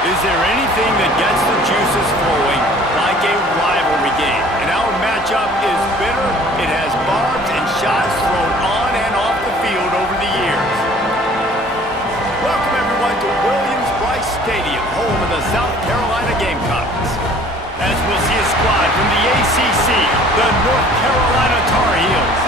Is there anything that gets the juices flowing like a rivalry game? And our matchup is bitter. It has barbs and shots thrown on and off the field over the years. Welcome, everyone, to Williams-Brice Stadium, home of the South Carolina Gamecocks. As we'll see a squad from the ACC, the North Carolina Tarheels,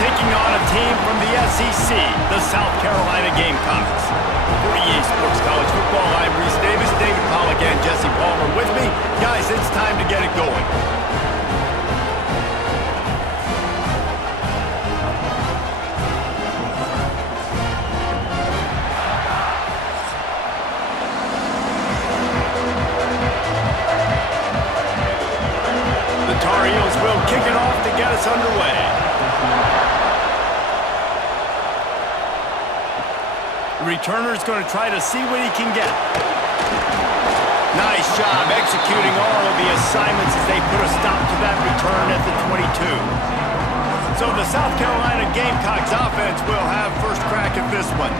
taking on a team from the SEC, the South Carolina Gamecocks. For EA Sports College Football, I'm Reese Davis, David Pollack, and Jesse Palmer with me. Guys, it's time to get it going. The Tarheels will kick it off to get us underway. The returner's going to try to see what he can get. Nice job executing all of the assignments as they put a stop to that return at the 22. So the South Carolina Gamecocks offense will have first crack at this one.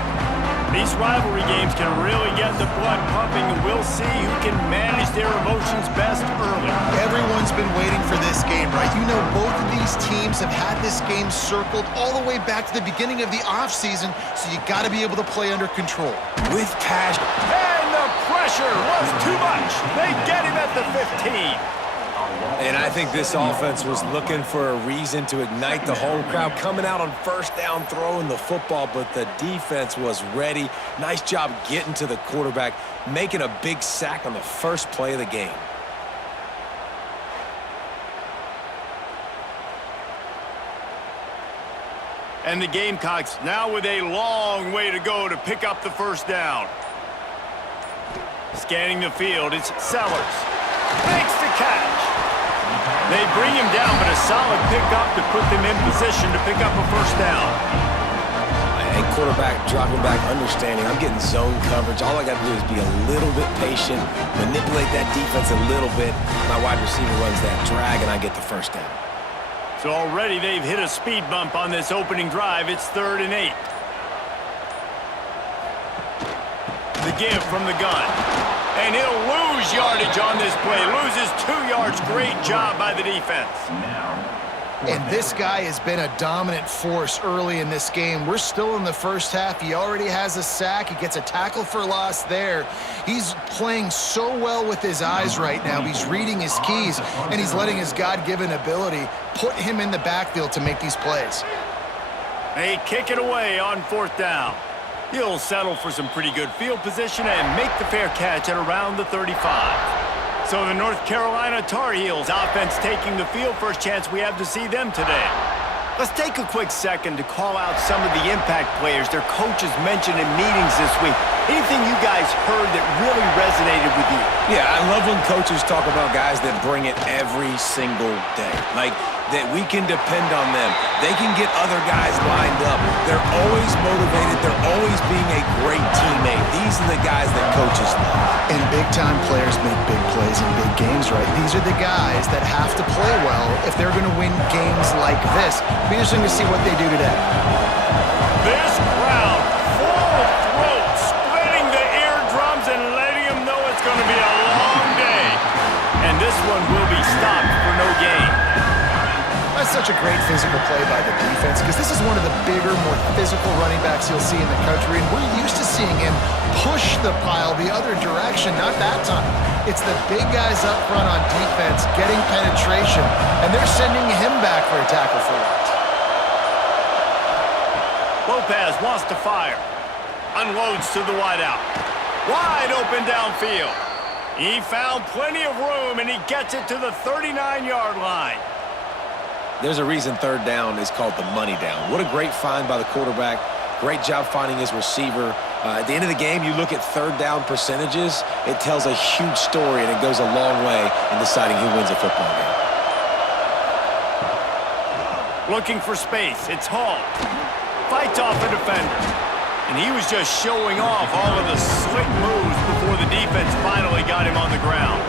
These rivalry games can really get the blood pumping, and we'll see who can manage their emotions best early. Everyone's been waiting for this game, right? You know, both of these teams have had this game circled all the way back to the beginning of the offseason, so you got to be able to play under control. With passion. And the pressure was too much. They get him at the 15. And I think this offense was looking for a reason to ignite the home crowd, coming out on first down, throwing the football, but the defense was ready. Nice job getting to the quarterback, making a big sack on the first play of the game. And the Gamecocks now with a long way to go to pick up the first down. Scanning the field, it's Sellers. Makes the catch. They bring him down, but a solid pickup to put them in position to pick up a first down. And quarterback dropping back, understanding I'm getting zone coverage. All I got to do is be a little bit patient, manipulate that defense a little bit. My wide receiver runs that drag, and I get the first down. So already they've hit a speed bump on this opening drive. It's 3rd and 8. The give from the gun. And he'll lose yardage on this play. Loses 2 yards. Great job by the defense. And this guy has been a dominant force early in this game. We're still in the first half. He already has a sack. He gets a tackle for loss there. He's playing so well with his eyes right now. He's reading his keys, and he's letting his God-given ability put him in the backfield to make these plays. They kick it away on 4th down. He'll settle for some pretty good field position and make the fair catch at around the 35. So the North Carolina Tarheels offense taking the field. First chance we have to see them today. Let's take a quick second to call out some of the impact players their coaches mentioned in meetings this week. Anything you guys heard that really resonated with you? Yeah, I love when coaches talk about guys that bring it every single day. Like, that we can depend on them. They can get other guys lined up. They're always motivated. They're always being a great teammate. These are the guys that coaches love. And big-time players make big plays in big games, right? These are the guys that have to play well if they're going to win games like this. Be interesting to see what they do today. This crowd, full throat, splitting the eardrums and letting them know it's going to be a long day. And this one will be stopped for no gain. That's such a great physical play by the defense because this is one of the bigger, more physical running backs you'll see in the country, and we're used to seeing him push the pile the other direction. Not that time. It's the big guys up front on defense getting penetration, and they're sending him back for a tackle for loss. Lopez wants to fire. Unloads to the wideout. Wide open downfield. He found plenty of room, and he gets it to the 39-yard line. There's a reason 3rd down is called the money down. What a great find by the quarterback. Great job finding his receiver. At the end of the game, you look at 3rd down percentages. It tells a huge story, and it goes a long way in deciding who wins a football game. Looking for space. It's Hall. Fights off a defender. And he was just showing off all of the slick moves before the defense finally got him on the ground.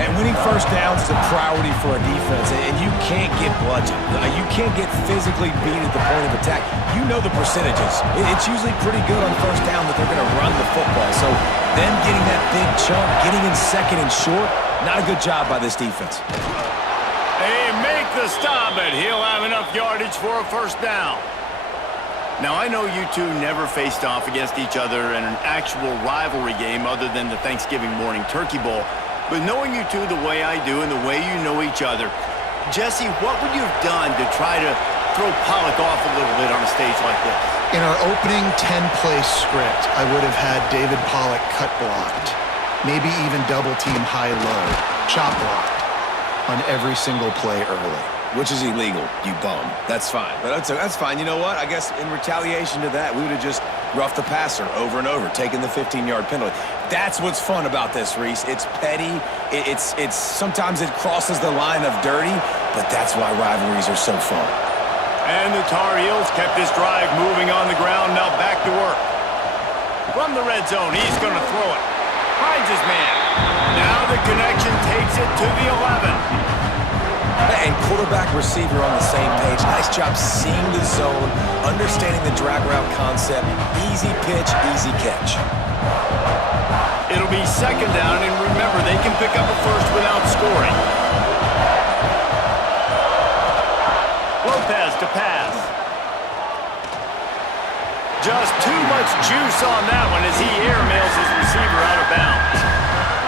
And winning first downs is a priority for a defense, and you can't get bludgeoned. You can't get physically beat at the point of attack. You know the percentages. It's usually pretty good on first down that they're going to run the football. So them getting that big chunk, getting in second and short, not a good job by this defense. They make the stop, but he'll have enough yardage for a first down. Now, I know you two never faced off against each other in an actual rivalry game other than the Thanksgiving morning turkey bowl. But knowing you two the way I do and the way you know each other, Jesse, what would you have done to try to throw Pollock off a little bit on a stage like this? In our opening 10-play script, I would have had David Pollock cut blocked, maybe even double-team high-low, chop blocked on every single play early. Which is illegal, you bum. That's fine. But that's fine. You know what? I guess in retaliation to that, we would have just roughed the passer over and over, taking the 15-yard penalty. That's what's fun about this, Reese. It's petty. It's sometimes it crosses the line of dirty, but that's why rivalries are so fun. And the Tarheels kept this drive moving on the ground, now back to work. From the red zone, he's going to throw it. Finds his man. Now the connection takes it to the 11. And quarterback receiver on the same page. Nice job seeing the zone, understanding the drag route concept. Easy pitch, easy catch. It'll be second down, and remember, they can pick up a first without scoring. Lopez to pass. Just too much juice on that one as he airmails his receiver out of bounds.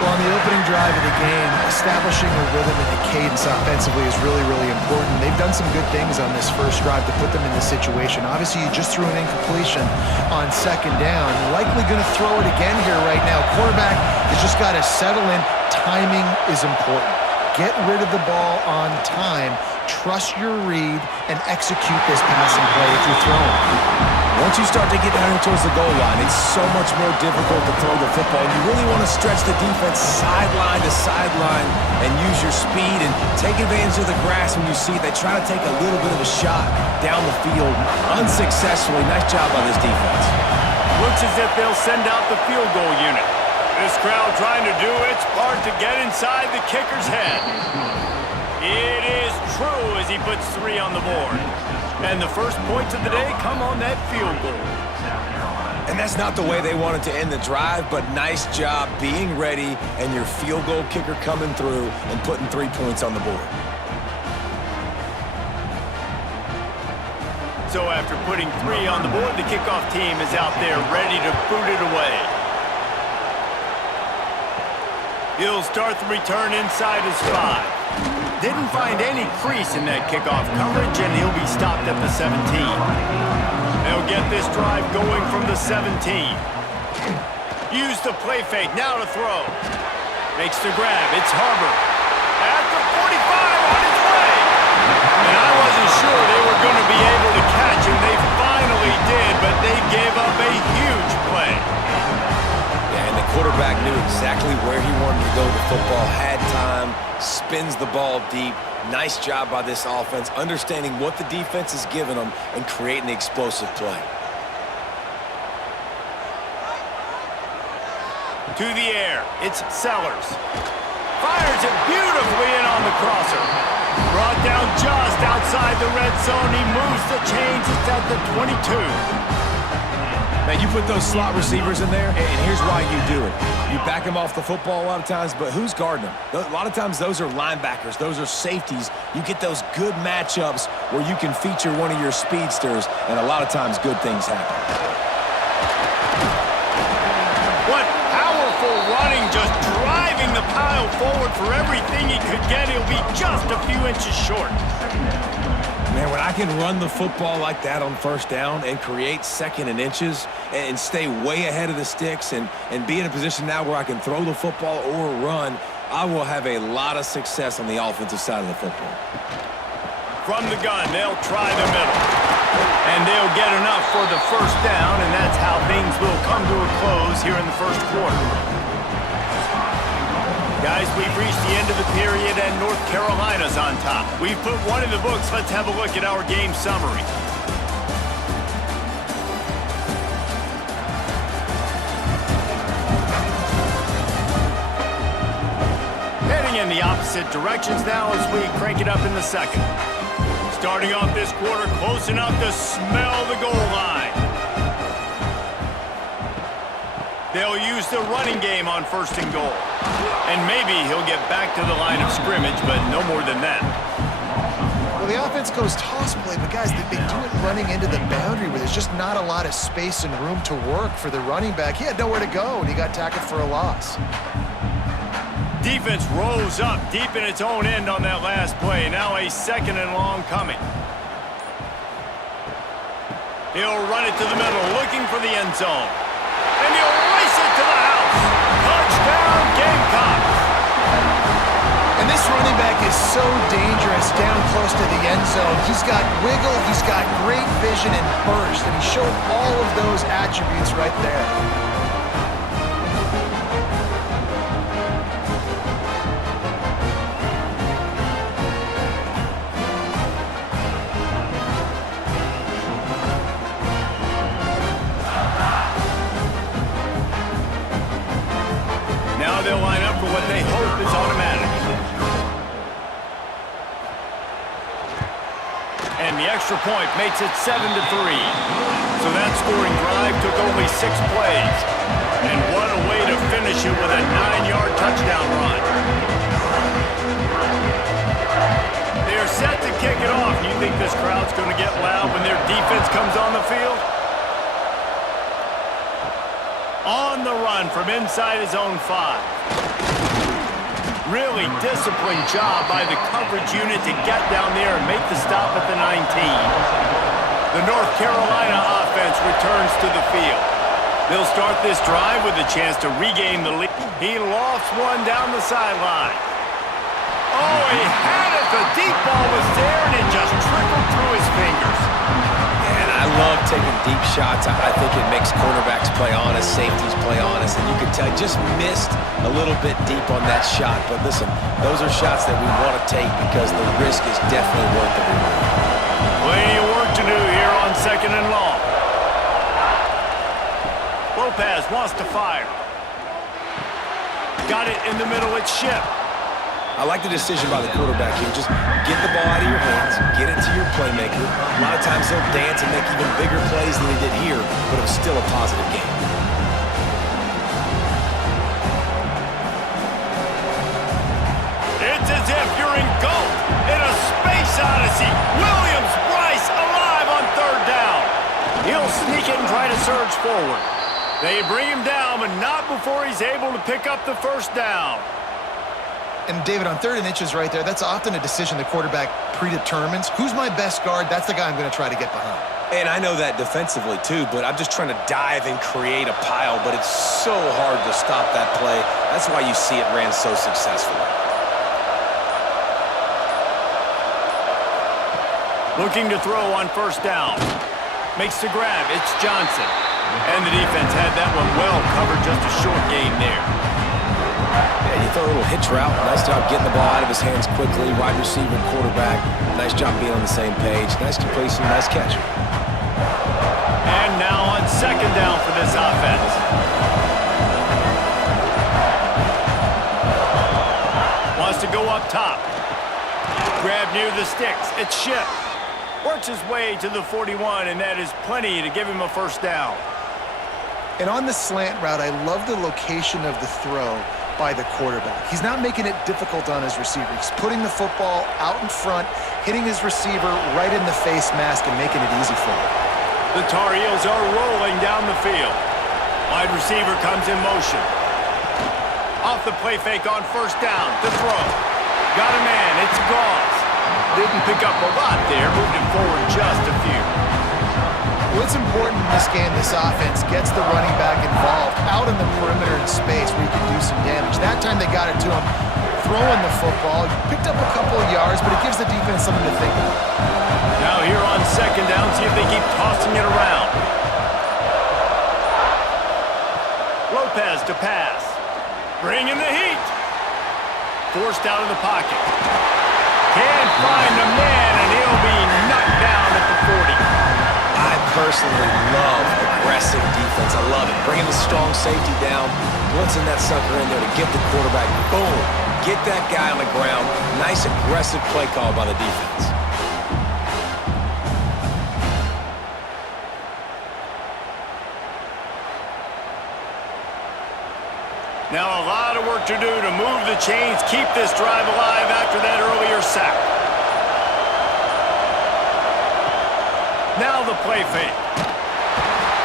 Well, on the opening drive of the game, establishing a rhythm and a cadence offensively is really, really important. They've done some good things on this first drive to put them in this situation. Obviously, you just threw an incompletion on second down. Likely going to throw it again here right now. Quarterback has just got to settle in. Timing is important. Get rid of the ball on time. Trust your read and execute this passing play if you're throwing. Once you start to get down towards the goal line, it's so much more difficult to throw the football. You really want to stretch the defense sideline to sideline and use your speed and take advantage of the grass when you see it. They try to take a little bit of a shot down the field unsuccessfully. Nice job by this defense. Looks as if they'll send out the field goal unit. This crowd trying to do its part to get inside the kicker's head. It is true as he puts 3 on the board. And the first points of the day come on that field goal. And that's not the way they wanted to end the drive, but nice job being ready and your field goal kicker coming through and putting 3 points on the board. So after putting 3 on the board, the kickoff team is out there ready to boot it away. He'll start the return inside his 5. Didn't find any crease in that kickoff coverage, and he'll be stopped at the 17. They'll get this drive going from the 17. Use the play fake, now to throw. Makes the grab, it's Harbor. At the 45, on his way. And I wasn't sure they were going to be able to catch him. They finally did, but they gave up a huge play. And the quarterback knew exactly where he wanted to go with the football, had time, spins the ball deep. Nice job by this offense, understanding what the defense is giving them and creating the explosive play. To the air, it's Sellers. Fires it beautifully in on the crosser. Brought down just outside the red zone. He moves the chains. It's at the 22. Man, you put those slot receivers in there, and here's why you do it. You back them off the football a lot of times, but who's guarding them? A lot of times those are linebackers. Those are safeties. You get those good matchups where you can feature one of your speedsters, and a lot of times good things happen. What powerful running, just driving the pile forward for everything he could get. He'll be just a few inches short. Man, when I can run the football like that on first down and create second and inches and stay way ahead of the sticks and be in a position now where I can throw the football or run, I will have a lot of success on the offensive side of the football. From the gun, they'll try the middle. And they'll get enough for the first down, and that's how things will come to a close here in the first quarter. Guys, we've reached the end of the period, and North Carolina's on top. We've put 1 in the books. Let's have a look at our game summary. Heading in the opposite directions now as we crank it up in the second. Starting off this quarter close enough to smell the goal line. They'll use the running game on 1st and goal. And maybe he'll get back to the line of scrimmage, but no more than that. Well, the offense goes toss play, but guys, they do it running into the boundary where there's just not a lot of space and room to work for the running back. He had nowhere to go, and he got tackled for a loss. Defense rose up deep in its own end on that last play. Now a 2nd and long coming. He'll run it to the middle, looking for the end zone. And he'll race it to the house. Touchdown, Gamecocks. And this running back is so dangerous down close to the end zone. He's got wiggle, he's got great vision and burst, and he showed all of those attributes right there. Now they'll line up for what they hope is automatic. And the extra point makes it 7-3. So that scoring drive took only 6 plays. And what a way to finish it with a 9-yard touchdown run. They're set to kick it off. You think this crowd's going to get loud when their defense comes on the field? On the run from inside his own 5. Really disciplined job by the coverage unit to get down there and make the stop at the 19. The North Carolina offense returns to the field. They'll start this drive with a chance to regain the lead. He lofts one down the sideline. Oh, he had it. The deep ball was there, and it just trickled through his fingers. And I love taking deep shots. I think it makes cornerbacks play honest, safeties play honest, and you can tell just missed a little bit deep on that shot. But listen, those are shots that we want to take because the risk is definitely worth the reward. Plenty of work to do here on 2nd and long. Lopez wants to fire. Got it in the middle, it's Ship. I like the decision by the quarterback here. Just get the ball out of your hands, get it to your playmaker. A lot of times they'll dance and make even bigger plays than they did here, but it was still a positive game. It's as if you're engulfed in a space odyssey. Williams-Brice alive on 3rd down. He'll sneak it and try to surge forward. They bring him down, but not before he's able to pick up the 1st down. And David, on 3rd and inches right there, that's often a decision the quarterback predetermines. Who's my best guard? That's the guy I'm going to try to get behind. And I know that defensively too, but I'm just trying to dive and create a pile, but it's so hard to stop that play. That's why you see it ran so successfully. Looking to throw on 1st down. Makes the grab. It's Johnson. And the defense had that one well covered, just a short gain there. Yeah, you throw a little hitch route. Nice job getting the ball out of his hands quickly. Wide receiver, quarterback. Nice job being on the same page. Nice completion, nice catch. And now on 2nd down for this offense. Wants to go up top. Grab near the sticks. It's Ship. Works his way to the 41, and that is plenty to give him a 1st down. And on the slant route, I love the location of the throw by the quarterback. He's not making it difficult on his receiver. He's putting the football out in front, hitting his receiver right in the face mask and making it easy for him. The Tarheels are rolling down the field. Wide receiver comes in motion. Off the play fake on 1st down. The throw. Got a man. It's Gauze. Didn't pick up a lot there. Moved him forward just a few. What's important in this game, this offense gets the running back involved out in the perimeter in space where he can do some damage. That time they got it to him, throwing the football. Picked up a couple of yards, but it gives the defense something to think about. Now here on 2nd down, see if they keep tossing it around. Lopez to pass. Bringing the heat. Forced out of the pocket. Can't find a man, and he'll be knocked down at the 40. I personally love aggressive defense. I love it. Bringing the strong safety down, blitzing that sucker in there to get the quarterback. Boom. Get that guy on the ground. Nice aggressive play call by the defense. Now a lot of work to do to move the chains, keep this drive alive after that earlier sack. Now the play fake.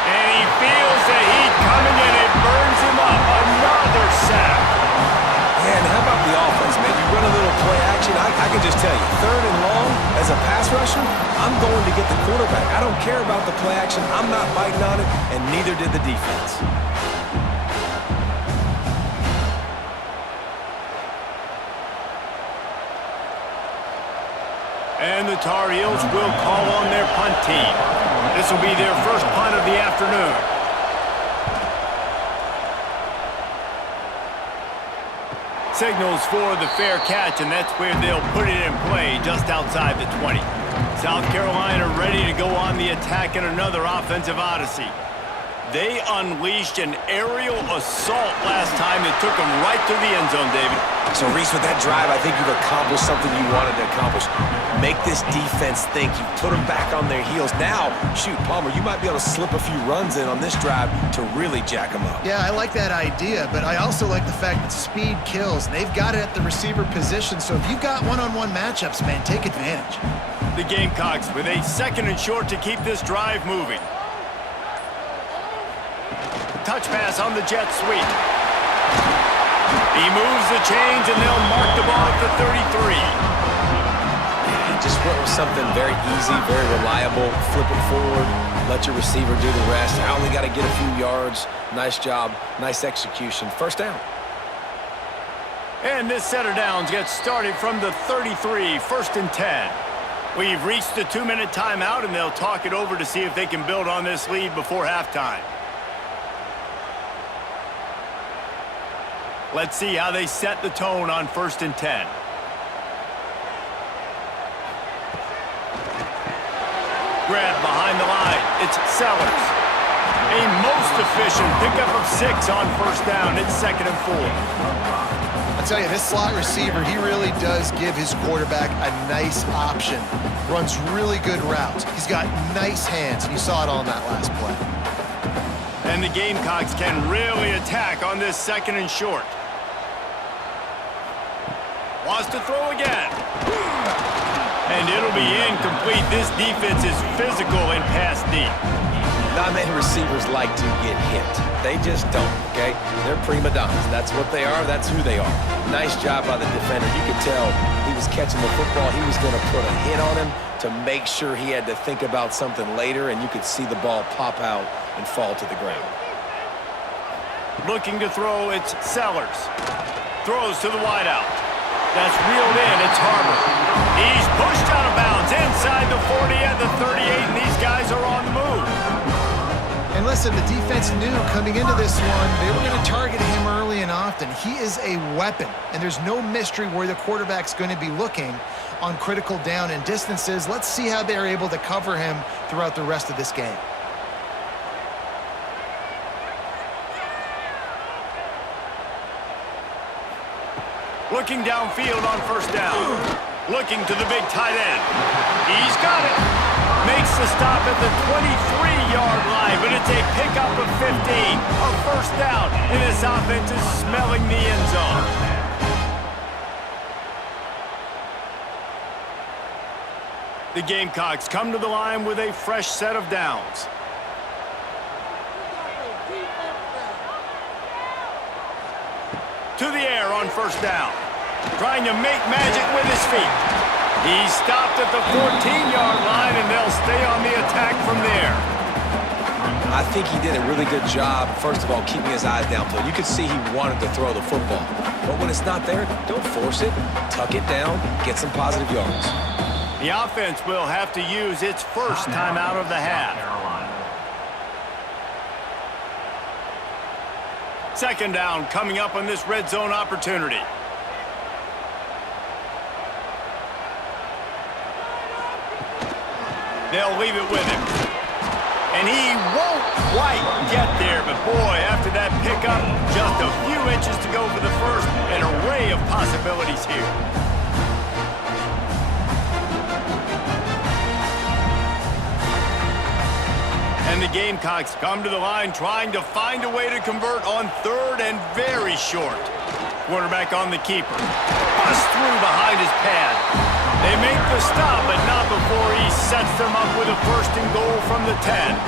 And he feels the heat coming and it burns him up. Another sack. Man, how about the offense, man? You run a little play action. I can just tell you, 3rd and long, as a pass rusher, I'm going to get the quarterback. I don't care about the play action. I'm not biting on it, and neither did the defense. And the Tar Heels will call on their punt team. This will be their first punt of the afternoon. Signals for the fair catch, and that's where they'll put it in play just outside the 20. South Carolina ready to go on the attack in another offensive odyssey. They unleashed an aerial assault last time that took them right to the end zone, David. So, Reese, with that drive, I think you've accomplished something you wanted to accomplish. Make this defense think. You put them back on their heels. Now, shoot, Palmer, you might be able to slip a few runs in on this drive to really jack them up. Yeah, I like that idea, but I also like the fact that speed kills. They've got it at the receiver position, so if you've got one-on-one matchups, man, take advantage. The Gamecocks with a 2nd and short to keep this drive moving. Touch pass on the jet sweep. He moves the chains, and they'll mark the ball at the 33. Just went with something very easy, very reliable. Flip it forward, let your receiver do the rest. I only got to get a few yards. Nice job, nice execution. 1st down. And this set of downs gets started from the 33, 1st and 10. We've reached the 2-minute timeout, and they'll talk it over to see if they can build on this lead before halftime. Let's see how they set the tone on 1st and 10. Grab behind the line. It's Sellers. A most efficient pickup of 6 on 1st down. It's 2nd and 4. I tell you, this slot receiver, he really does give his quarterback a nice option. Runs really good routes. He's got nice hands, and you saw it all in that last play. And the Gamecocks can really attack on this 2nd and short. Wants to throw again. And it'll be incomplete. This defense is physical and pass deep. Not many receivers like to get hit. They just don't, okay? They're prima donnas. That's what they are. That's who they are. Nice job by the defender. You could tell he was catching the football. He was going to put a hit on him to make sure he had to think about something later, and you could see the ball pop out and fall to the ground. Looking to throw, it's Sellers. Throws to the wideout. That's reeled in. It's Harbor. He's pushed out of bounds inside the 40 at the 38, and these guys are on the move. And listen, the defense knew coming into this one, they were going to target him early and often. He is a weapon, and there's no mystery where the quarterback's going to be looking on critical down and distances. Let's see how they're able to cover him throughout the rest of this game. Looking downfield on 1st down. Looking to the big tight end. He's got it. Makes the stop at the 23-yard line, but it's a pickup of 15. A 1st down, and this offense is smelling the end zone. The Gamecocks come to the line with a fresh set of downs. To the air on 1st down. Trying to make magic with his feet. He's stopped at the 14-yard line, and they'll stay on the attack from there. I think he did a really good job, first of all, keeping his eyes downfield. You could see he wanted to throw the football. But when it's not there, don't force it. Tuck it down. Get some positive yards. The offense will have to use its first timeout of the half. 2nd down coming up on this red zone opportunity. They'll leave it with him. And he won't quite get there, but boy, after that pickup, just a few inches to go for the first, an array of possibilities. possibilities here. And the Gamecocks come to the line trying to find a way to convert on third and very short. Quarterback on the keeper. Bust through behind his pad. They make the stop, but not before he sets them up with a first and goal from the 10.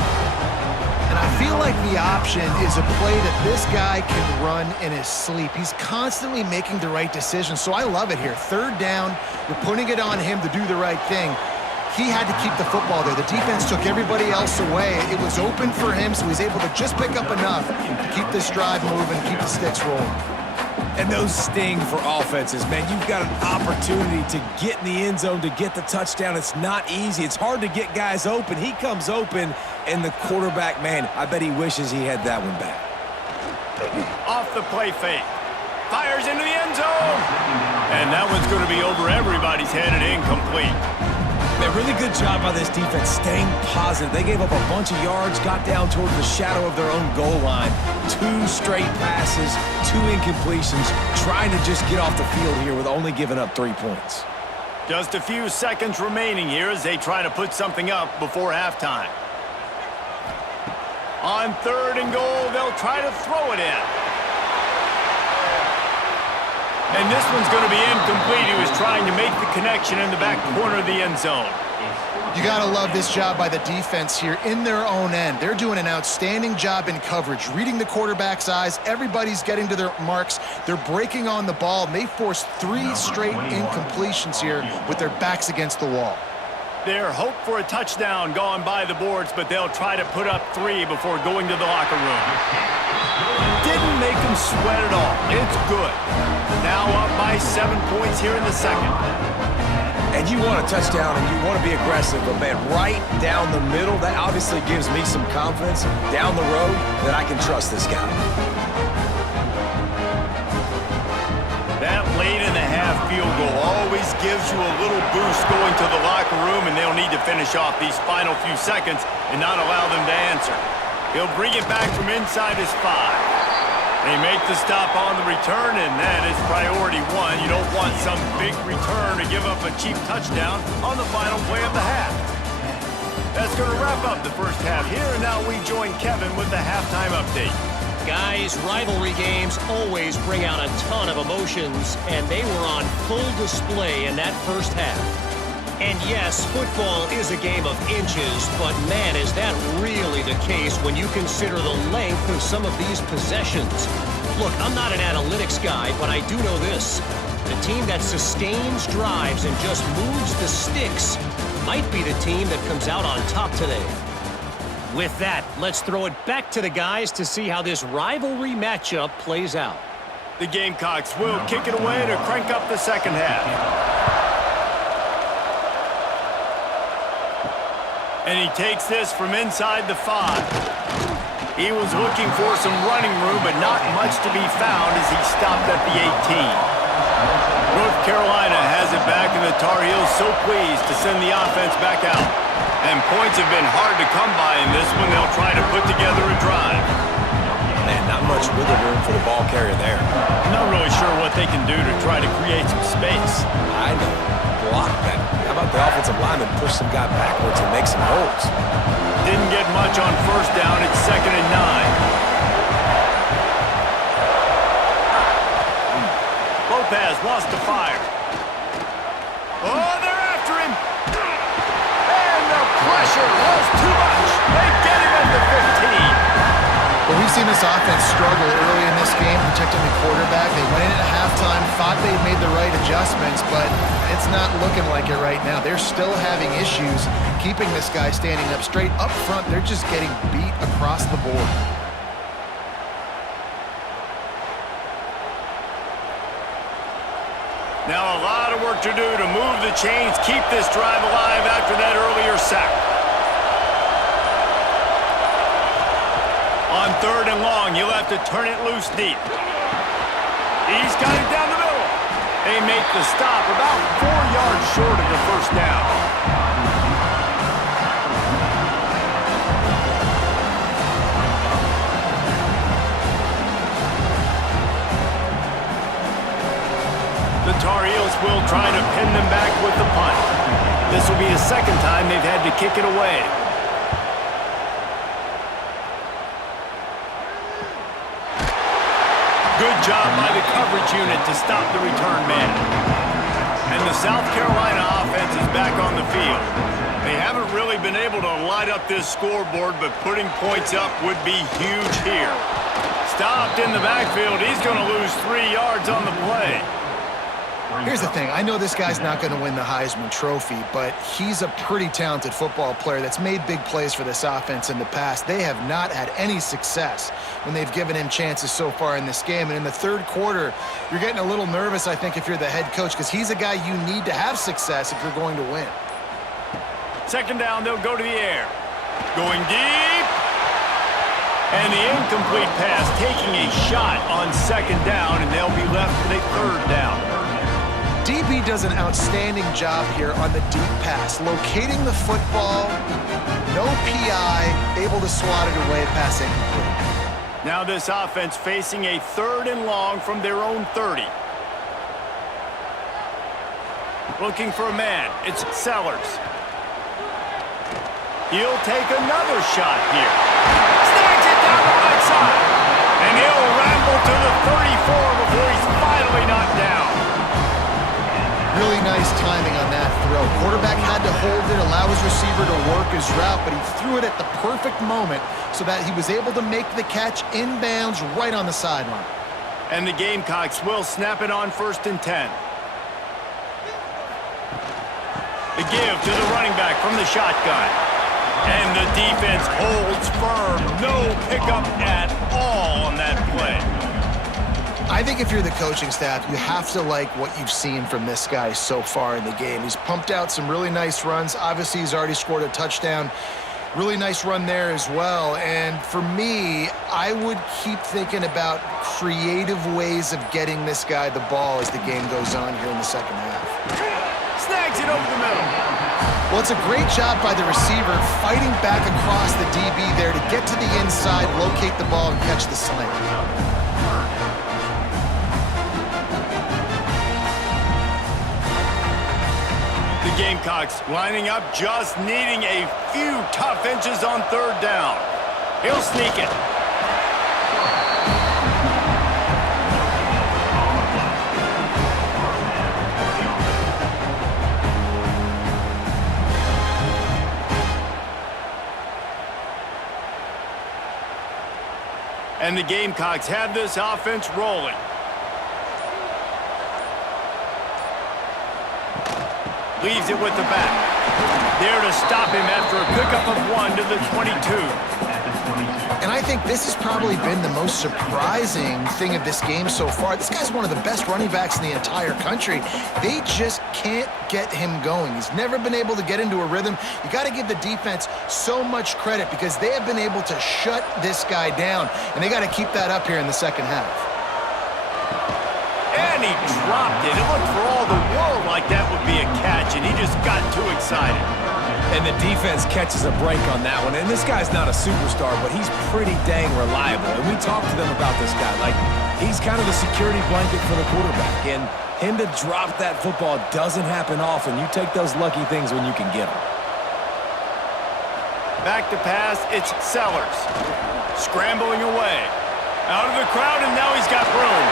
And I feel like the option is a play that this guy can run in his sleep. He's constantly making the right decision, so I love it here. Third down, you're putting it on him to do the right thing. He had to keep the football there. The defense took everybody else away. It was open for him, so he's able to just pick up enough to keep this drive moving, keep the sticks rolling. And those sting for offenses, man. You've got an opportunity to get in the end zone, to get the touchdown. It's not easy. It's hard to get guys open. He comes open, and the quarterback, man, I bet he wishes he had that one back. Off the play fake. Fires into the end zone. And that one's going to be over everybody's head and incomplete. A really good job by this defense staying positive. They gave up a bunch of yards, got down toward the shadow of their own goal line. 2 straight passes, 2 incompletions, trying to just get off the field here with only giving up 3 points. Just a few seconds remaining here as they try to put something up before halftime. On third and goal, they'll try to throw it in. And this one's going to be incomplete. He was trying to make the connection in the back corner of the end zone. You got to love this job by the defense here in their own end. They're doing an outstanding job in coverage, reading the quarterback's eyes. Everybody's getting to their marks. They're breaking on the ball, and they forced 3 straight incompletions here with their backs against the wall. Their hope for a touchdown gone by the boards, but they'll try to put up 3 before going to the locker room. Didn't make them sweat at all. It's good. Now up by 7 points here in the second. And you want a touchdown and you want to be aggressive, but man, right down the middle, that obviously gives me some confidence down the road that I can trust this guy. That late in the half field goal always gives you a little boost going to the locker room, and they'll need to finish off these final few seconds and not allow them to answer. He'll bring it back from inside his 5. They make the stop on the return, and that is priority 1. You don't want some big return to give up a cheap touchdown on the final play of the half. That's going to wrap up the first half here, and now we join Kevin with the halftime update. Guys, rivalry games always bring out a ton of emotions, and they were on full display in that first half. And yes, football is a game of inches, but man, is that really the case when you consider the length of some of these possessions. Look, I'm not an analytics guy, but I do know this. The team that sustains drives and just moves the sticks might be the team that comes out on top today. With that, let's throw it back to the guys to see how this rivalry matchup plays out. The Gamecocks will kick it away to crank up the second half. And he takes this from inside the 5. He was looking for some running room, but not much to be found as he stopped at the 18. North Carolina has it back, and the Tarheels so pleased to send the offense back out. And points have been hard to come by in this one. They'll try to put together a drive. Man, not much wiggle room for the ball carrier there. Not really sure what they can do to try to create some space. I know. Block that. How about the offensive lineman push some guy backwards and make some holes? Didn't get much on first down. It's 2nd and 9. Lopez wants to fire. Oh, they're after him. And the pressure was too much. They get him at the 15. But we've seen this offense struggle early in this game, protecting the quarterback. They went in at halftime, thought they made the right adjustments, but it's not looking like it right now. They're still having issues keeping this guy standing up straight. Up front, they're just getting beat across the board. Now a lot of work to do to move the chains, keep this drive alive after that earlier sack. On 3rd and long, you'll have to turn it loose deep. He's got it down the middle. They make the stop about 4 yards short of the first down. The Tarheels will try to pin them back with the punt. This will be the second time they've had to kick it away. Good job by the coverage unit to stop the return man. And the South Carolina offense is back on the field. They haven't really been able to light up this scoreboard, but putting points up would be huge here. Stopped in the backfield. He's going to lose 3 yards on the play. Here's the thing. I know this guy's not going to win the Heisman Trophy, but he's a pretty talented football player that's made big plays for this offense in the past. They have not had any success when they've given him chances so far in this game. And in the third quarter, you're getting a little nervous, I think, if you're the head coach, because he's a guy you need to have success if you're going to win. Second down, they'll go to the air. Going deep. And the incomplete pass taking a shot on second down, and they'll be left with a third down. DB does an outstanding job here on the deep pass, locating the football, no PI, able to swat it away, pass incomplete. Now this offense facing a 3rd and long from their own 30. Looking for a man. It's Sellers. He'll take another shot here. Snags it down the right side. And he'll ramble to the 34 before he's finally knocked down. Really nice timing on that throw. Quarterback had to hold it, allow his receiver to work his route, but he threw it at the perfect moment so that he was able to make the catch inbounds right on the sideline. And the Gamecocks will snap it on 1st and 10. The give to the running back from the shotgun. And the defense holds firm. No pickup at all on that play. I think if you're the coaching staff, you have to like what you've seen from this guy so far in the game. He's pumped out some really nice runs. Obviously, he's already scored a touchdown. Really nice run there as well. And for me, I would keep thinking about creative ways of getting this guy the ball as the game goes on here in the second half. Snags it over the middle. Well, it's a great job by the receiver fighting back across the DB there to get to the inside, locate the ball, and catch the slant. The Gamecocks lining up, just needing a few tough inches on 3rd down. He'll sneak it. And the Gamecocks have this offense rolling. Leaves it with the back. There to stop him after a pickup of 1 to the 22. And I think this has probably been the most surprising thing of this game so far. This guy's one of the best running backs in the entire country. They just can't get him going. He's never been able to get into a rhythm. You got to give the defense so much credit because they have been able to shut this guy down, and they got to keep that up here in the second half. And he dropped it. It looked for all the world like that would be a catch, and he just got too excited. And the defense catches a break on that one. And this guy's not a superstar, but he's pretty dang reliable. And we talked to them about this guy. Like, he's kind of the security blanket for the quarterback. And him to drop that football doesn't happen often. You take those lucky things when you can get them. Back to pass, it's Sellers. Scrambling away. Out of the crowd, and now he's got room.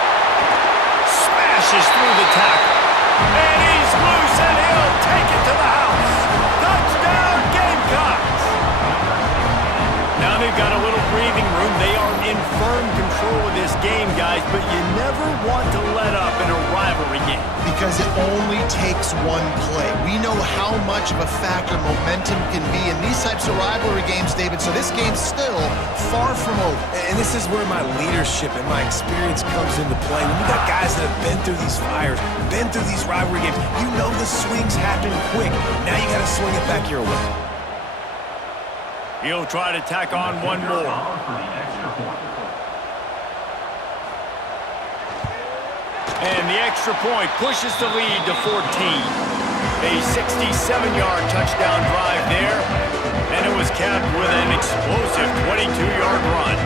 Smashes through the tackle. And he's loose, and he'll take it to the house. Touchdown, Gamecocks! Now they've got a little breathing room. They are in firm control of this game, guys, but you never want to let up in a rivalry game. Because it only takes one play. We know how much of a factor momentum can be in these types of rivalry games, David, so this game's still far from over. And this is where my leadership and my experience comes into play. When you got guys that have been through these fires, been through these rivalry games, you know the swings happen quick. Now you got to swing it back your way. He'll try to tack on one more. And the extra point pushes the lead to 14. A 67-yard touchdown drive there, and it was capped with an explosive 22-yard run.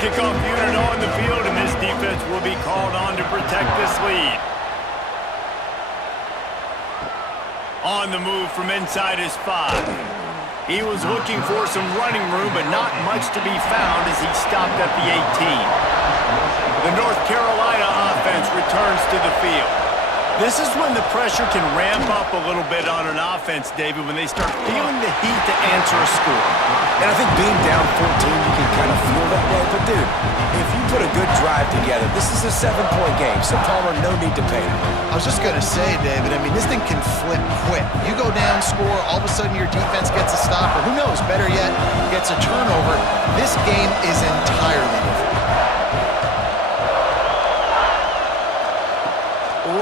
Kickoff unit on the field, and this defense offense will be called on to protect this lead. On the move from inside his 5. He was looking for some running room, but not much to be found as he stopped at the 18. The North Carolina offense returns to the field. This is when the pressure can ramp up a little bit on an offense, David, when they start feeling the heat to answer a score. And I think being down 14, you can kind of feel that way. But, dude, if you put a good drive together, this is a 7-point game, so Palmer, no need to pay. I was just going to say, David, I mean, this thing can flip quick. You go down, score, all of a sudden your defense gets a stop, or who knows, better yet, gets a turnover. This game is entirely different.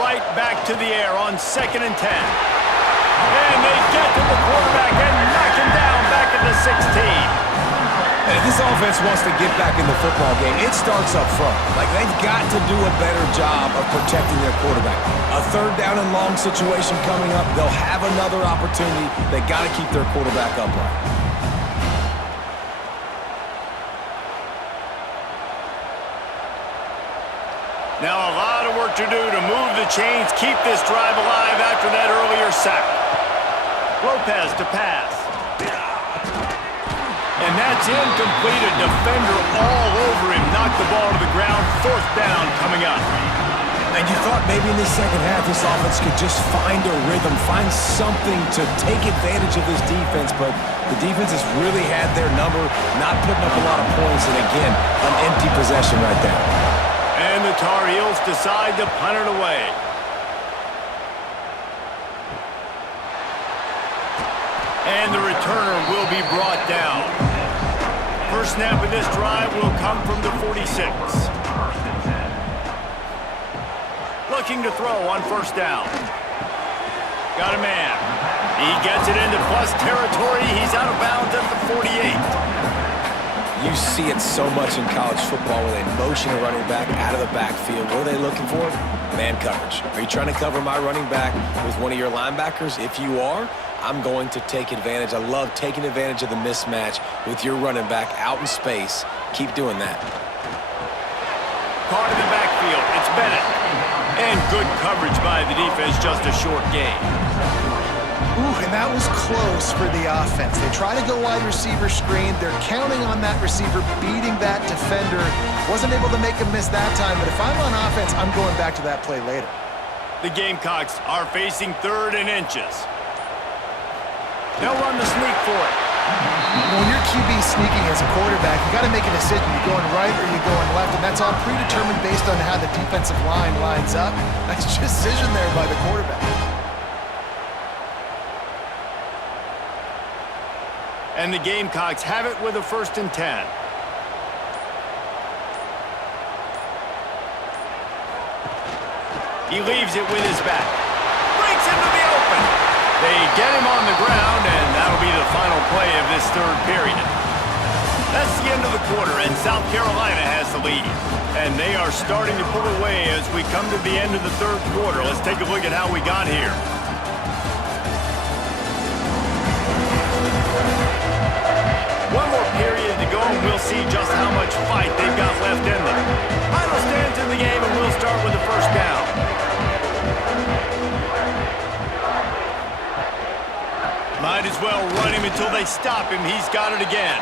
Right back to the air on 2nd and 10. And they get to the quarterback and knock him down back at the 16. And if this offense wants to get back in the football game, it starts up front. Like, they've got to do a better job of protecting their quarterback. A 3rd down and long situation coming up. They'll have another opportunity. They got to keep their quarterback upright. Now a lot of work to do to move the chains, keep this drive alive after that earlier sack. Lopez to pass. And that's incomplete. A defender all over him. Knocked the ball to the ground. 4th down coming up. And you thought maybe in the second half this offense could just find a rhythm, find something to take advantage of this defense, but the defense has really had their number, not putting up a lot of points, and again, an empty possession right there. And the Tarheels decide to punt it away. And the returner will be brought down. First snap of this drive will come from the 46. Looking to throw on 1st down. Got a man. He gets it into plus territory. He's out of bounds at the 48. You see it so much in college football where they motion a running back out of the backfield. What are they looking for? Man coverage. Are you trying to cover my running back with one of your linebackers? If you are, I'm going to take advantage. I love taking advantage of the mismatch with your running back out in space. Keep doing that. Caught in the backfield. It's Bennett. And good coverage by the defense, just a short gain. Ooh, and that was close for the offense. They try to go wide receiver screen. They're counting on that receiver beating that defender. Wasn't able to make him miss that time, but if I'm on offense, I'm going back to that play later. The Gamecocks are facing 3rd and inches. They'll run the sneak for it. When your QB sneaking as a quarterback, you got to make a decision. You're going right or you're going left, and that's all predetermined based on how the defensive line lines up. Nice decision there by the quarterback. And the Gamecocks have it with a 1st and 10. He leaves it with his back. Breaks into the open. They get him on the ground, and that'll be the final play of this 3rd period. That's the end of the quarter, and South Carolina has the lead. And they are starting to pull away as we come to the end of the 3rd quarter. Let's take a look at how we got here. One more period to go, and we'll see just how much fight they've got left in them. Final stands in the game, and we'll start with the 1st down. Might as well run him until they stop him. He's got it again.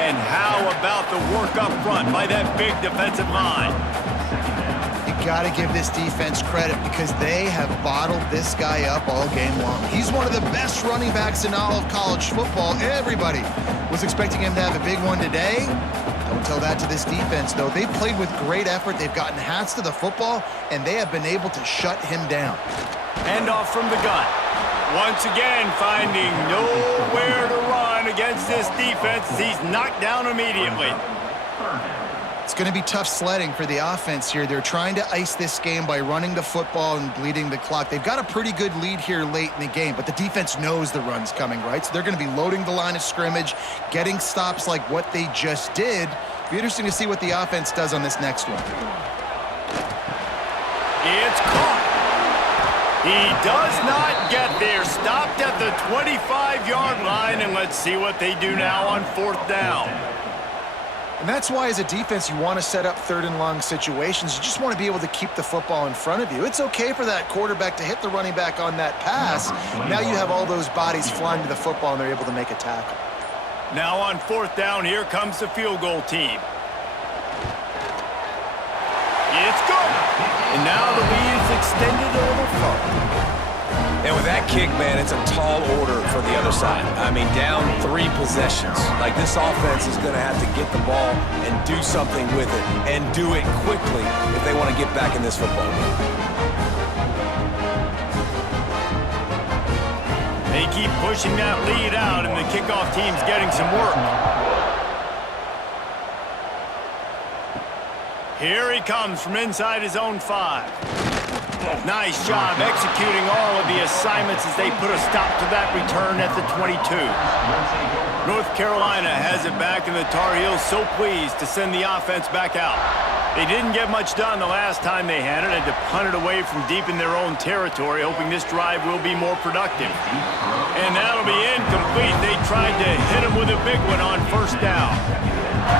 And how about the work up front by that big defensive line? Got to give this defense credit because they have bottled this guy up all game long. He's one of the best running backs in all of college football. Everybody was expecting him to have a big one today. Don't tell that to this defense, though. They've played with great effort. They've gotten hats to the football, and they have been able to shut him down. Handoff from the gun. Once again, finding nowhere to run against this defense. He's knocked down immediately. It's going to be tough sledding for the offense here. They're trying to ice this game by running the football and bleeding the clock. They've got a pretty good lead here late in the game, but the defense knows the run's coming, right? So they're going to be loading the line of scrimmage, getting stops like what they just did. Be interesting to see what the offense does on this next one. It's caught. He does not get there. Stopped at the 25-yard line, and let's see what they do now on 4th down. And that's why as a defense you want to set up third and long situations. You just want to be able to keep the football in front of you. It's okay for that quarterback to hit the running back on that pass. Now you have all those bodies flying to the football and they're able to make a tackle. Now on fourth down, here comes the field goal team. It's good. And now the lead is extended a little further. And with that kick, man, it's a tall order for the other side. I mean, down 3 possessions. Like, this offense is going to have to get the ball and do something with it, and do it quickly if they want to get back in this football game. They keep pushing that lead out, and the kickoff team's getting some work. Here he comes from inside his own 5. Nice job executing all of the assignments as they put a stop to that return at the 22. North Carolina has it back, and the Tar Heels so pleased to send the offense back out. They didn't get much done the last time they had it, had to punt it away from deep in their own territory, hoping this drive will be more productive. And that'll be incomplete. They tried to hit him with a big one on first down.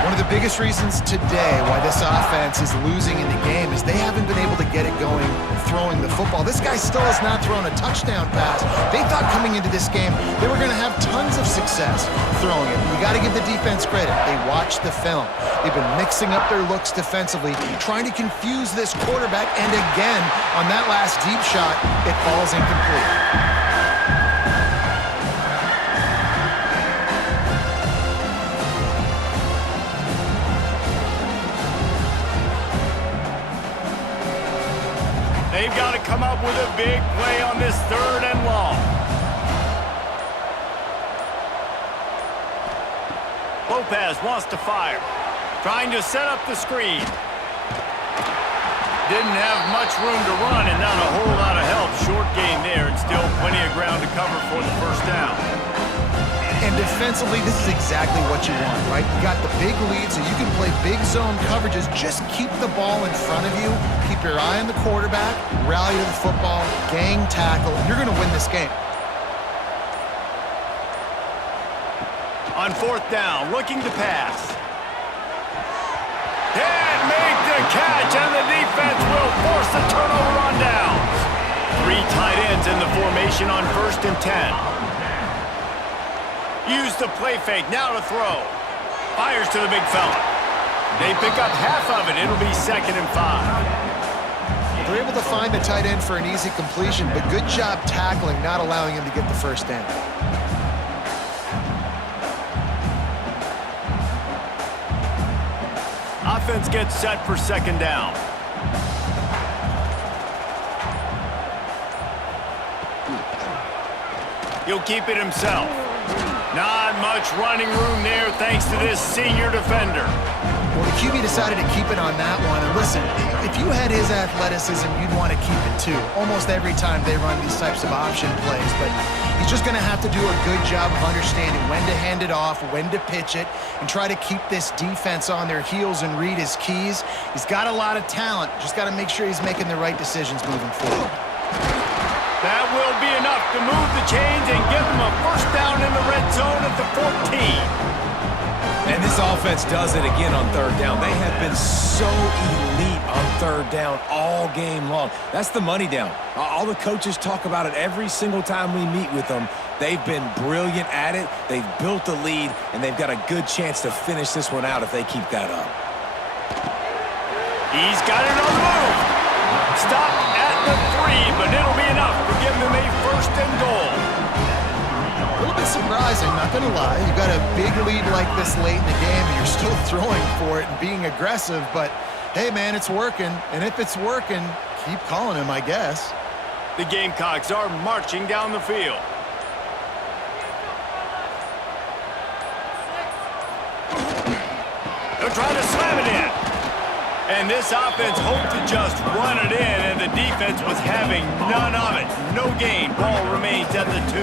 One of the biggest reasons today why this offense is losing in the game is they haven't been able to get it going throwing the football. This guy still has not thrown a touchdown pass. They thought coming into this game they were going to have tons of success throwing it. You got to give the defense credit. They watched the film. They've been mixing up their looks defensively, trying to confuse this quarterback, and again, on that last deep shot, it falls incomplete. They've got to come up with a big play on this third and long. Lopez wants to fire. Trying to set up the screen. Didn't have much room to run and not a whole lot of help. Short gain there and still plenty of ground to cover for the first down. And defensively, this is exactly what you want, right? You got the big lead, so you can play big zone coverages. Just keep the ball in front of you. Keep your eye on the quarterback. Rally to the football. Gang tackle. And you're going to win this game. On fourth down, looking to pass. Can't make the catch, and the defense will force the turnover on downs. 3 tight ends in the formation on 1st and 10. Use the play fake, now to throw. Fires to the big fella. They pick up half of it. It'll be 2nd and 5. They're able to find the tight end for an easy completion, but good job tackling, not allowing him to get the first down. Offense gets set for 2nd down. He'll keep it himself. Not much running room there thanks to this senior defender. Well, the QB decided to keep it on that one. And listen, if you had his athleticism, you'd want to keep it too. Almost every time they run these types of option plays. But he's just going to have to do a good job of understanding when to hand it off, when to pitch it, and try to keep this defense on their heels and read his keys. He's got a lot of talent. Just got to make sure he's making the right decisions moving forward. That will be enough to move the chains and give them a first down in the red zone at the 14. And this offense does it again on 3rd down. They have been so elite on 3rd down all game long. That's the money down. All the coaches talk about it every single time we meet with them. They've been brilliant at it. They've built the lead, and they've got a good chance to finish this one out if they keep that up. He's got it on the move. Stop at the 3, but it'll be enough to give them a 1st and goal. A little bit surprising, not going to lie. You got a big lead like this late in the game, and you're still throwing for it and being aggressive. But, hey, man, it's working. And if it's working, keep calling him, I guess. The Gamecocks are marching down the field. They'll try to slam it in. And this offense hoped to just run it in, and the defense was having none of it. No gain. Ball remains at the 2.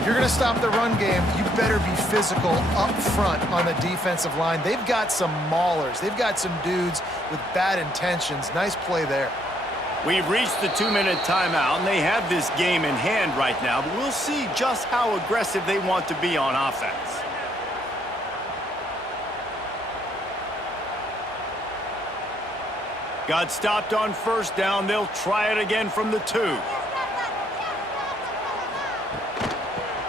If you're going to stop the run game, you better be physical up front on the defensive line. They've got some maulers. They've got some dudes with bad intentions. Nice play there. We've reached the 2-minute timeout, and they have this game in hand right now, but we'll see just how aggressive they want to be on offense. Got stopped on first down. They'll try it again from the 2.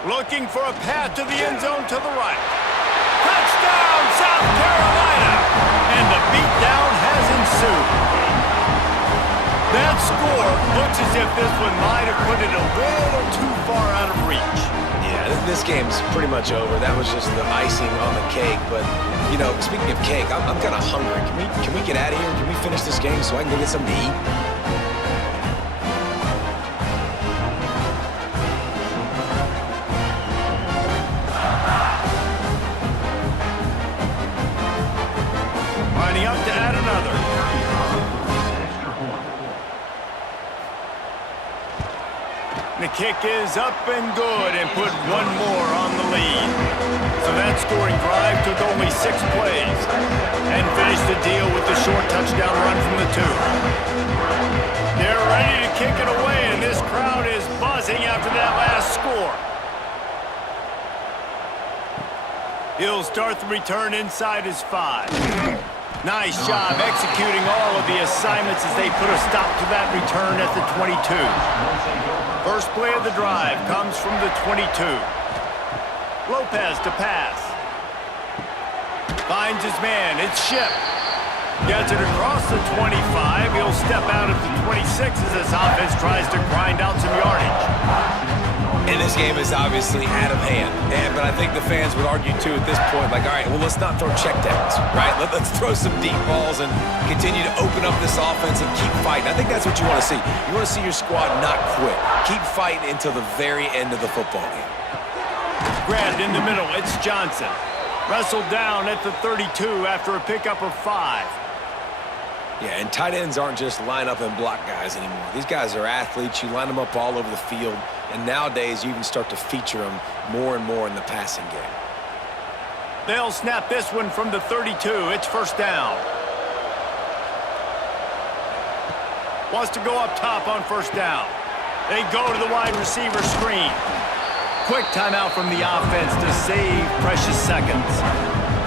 Looking for a path to the end zone to the right. Touchdown, South Carolina! And the beatdown has ensued. That score looks as if this one might have put it a little too far out of reach. Yeah, this game's pretty much over. That was just the icing on the cake. But, you know, speaking of cake, I'm kind of hungry. Can we get out of here? Can we finish this game so I can go get something to eat? Lining up to add another. The kick is up and good and put one more on the lead. So that scoring drive took only 6 plays and finished the deal with the short touchdown run from the 2. They're ready to kick it away, and this crowd is buzzing after that last score. He'll start the return inside his 5. Nice job executing all of the assignments as they put a stop to that return at the 22. First play of the drive comes from the 22. Lopez to pass. Finds his man. It's Ship. Gets it across the 25. He'll step out at the 26 as this offense tries to grind out some yardage. And this game is obviously out of hand. But I think the fans would argue, too, at this point, like, all right, well, let's not throw checkdowns, right? Let's throw some deep balls and continue to open up this offense and keep fighting. I think that's what you want to see. You want to see your squad not quit. Keep fighting until the very end of the football game. Grabbed in the middle. It's Johnson. Wrestled down at the 32 after a pickup of 5. Yeah, and tight ends aren't just line up and block guys anymore. These guys are athletes. You line them up all over the field. And nowadays, you can start to feature them more and more in the passing game. They'll snap this one from the 32. It's first down. Wants to go up top on first down. They go to the wide receiver screen. Quick timeout from the offense to save precious seconds.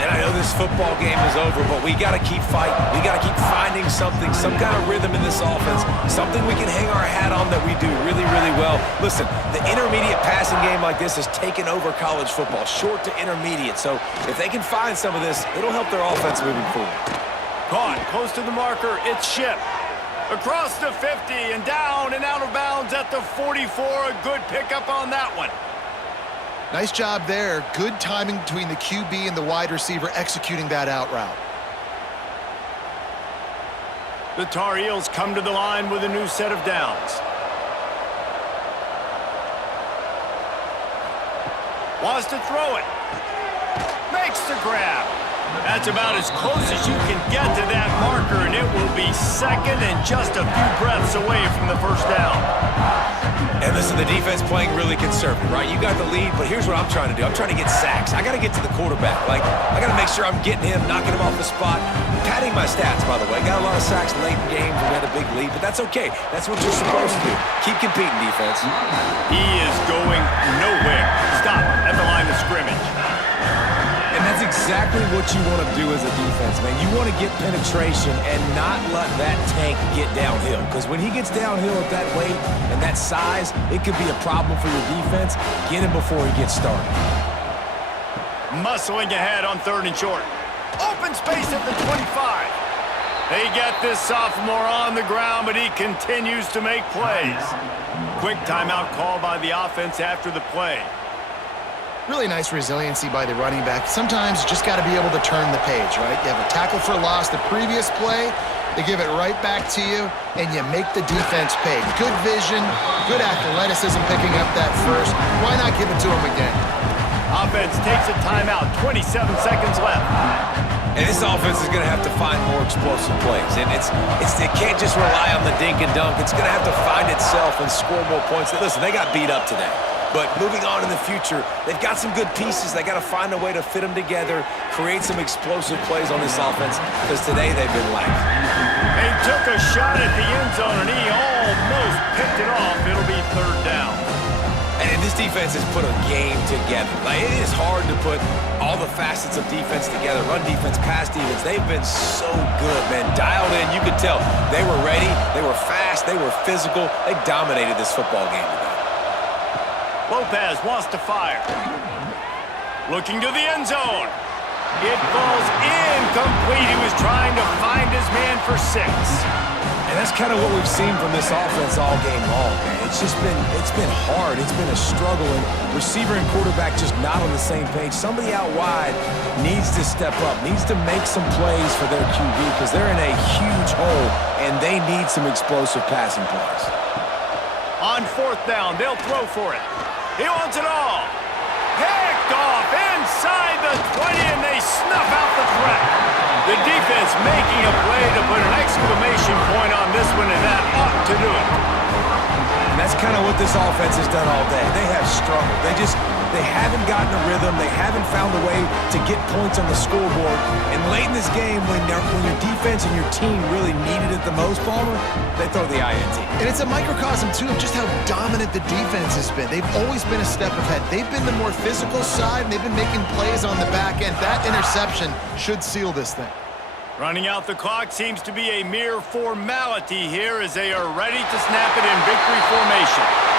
And I know this football game is over, but we got to keep fighting. We got to keep finding something, some kind of rhythm in this offense, something we can hang our hat on that we do really, really well. Listen, the intermediate passing game like this has taken over college football, short to intermediate. So if they can find some of this, it'll help their offense moving forward. Caught close to the marker. It's Ship. Across the 50 and down and out of bounds at the 44. A good pickup on that one. Nice job there. Good timing between the QB and the wide receiver executing that out route. The Tarheels come to the line with a new set of downs. Wants to throw it. Makes the grab. That's about as close as you can get to that marker, and it will be second and just a few breaths away from the first down. And listen, the defense playing really conservative, right? You got the lead, but here's what I'm trying to do. I'm trying to get sacks. I got to get to the quarterback. Like, I got to make sure I'm getting him, knocking him off the spot. Padding my stats, by the way. Got a lot of sacks late in games. We had a big lead, but that's okay. That's what you're supposed to do. Keep competing, defense. He is going nowhere. Stop at the line of scrimmage. And that's exactly what you want to do as a defense, man. You want to get penetration and not let that tank get downhill. Because when he gets downhill at that weight and that size, it could be a problem for your defense. Get him before he gets started. Muscling ahead on 3rd and short. Open space at the 25. They get this sophomore on the ground, but he continues to make plays. Quick timeout call by the offense after the play. Really nice resiliency by the running back. Sometimes you just got to be able to turn the page, right? You have a tackle for loss the previous play, they give it right back to you, and you make the defense pay. Good vision, good athleticism picking up that first. Why not give it to him again? Offense takes a timeout, 27 seconds left. And this offense is going to have to find more explosive plays. And it can't just rely on the dink and dunk. It's going to have to find itself and score more points. Listen, they got beat up today. But moving on in the future, they've got some good pieces. They got to find a way to fit them together, create some explosive plays on this offense, because today they've been lacking. They took a shot at the end zone, and he almost picked it off. It'll be 3rd down. And this This defense has put a game together. Like, it is hard to put all the facets of defense together. Run defense, pass defense. They've been so good, man. Dialed in. You could tell they were ready. They were fast. They were physical. They dominated this football game today. Lopez wants to fire. Looking to the end zone. It falls incomplete. He was trying to find his man for 6. And that's kind of what we've seen from this offense all game long, man. It's been hard. It's been a struggle, and receiver and quarterback just not on the same page. Somebody out wide needs to step up, needs to make some plays for their QB because they're in a huge hole, and they need some explosive passing plays. On 4th down, they'll throw for it. He wants it all. Picked off inside the 20, and they snuff out the threat. The defense making a play to put an exclamation point on this one, and that ought to do it. And that's kind of what this offense has done all day. They have struggled. They haven't gotten a rhythm. They haven't found a way to get points on the scoreboard. And late in this game, when your defense and your team really needed it the most, Palmer, they throw the INT. And it's a microcosm, too, of just how dominant the defense has been. They've always been a step ahead. They've been the more physical side, and they've been making plays on the back end. That interception should seal this thing. Running out the clock seems to be a mere formality here as they are ready to snap it in victory formation.